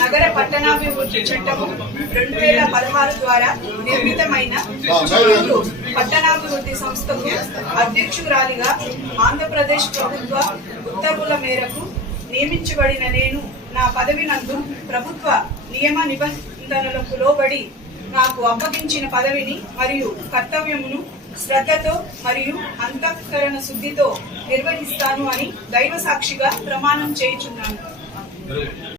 నగర పట్టణాభివృద్ధి చట్టము 2016 ద్వారా నిర్మితమైన పట్టణాభివృద్ధి సంస్థకు అధ్యక్షురాలిగా ఆంధ్రప్రదేశ్ ప్రభుత్వ ఉత్తర్వుల మేరకు నియమించబడిన నేను నా పదవి నందు ప్రభుత్వ నియమ నిబంధనలకు లోబడి నాకు అప్పగించిన పదవిని మరియు కర్తవ్యమును శ్రద్ధతో మరియు అంతఃకరణ శుద్ధితో నిర్వహిస్తాను అని దైవ సాక్షిగా ప్రమాణం చేయుచున్నాను.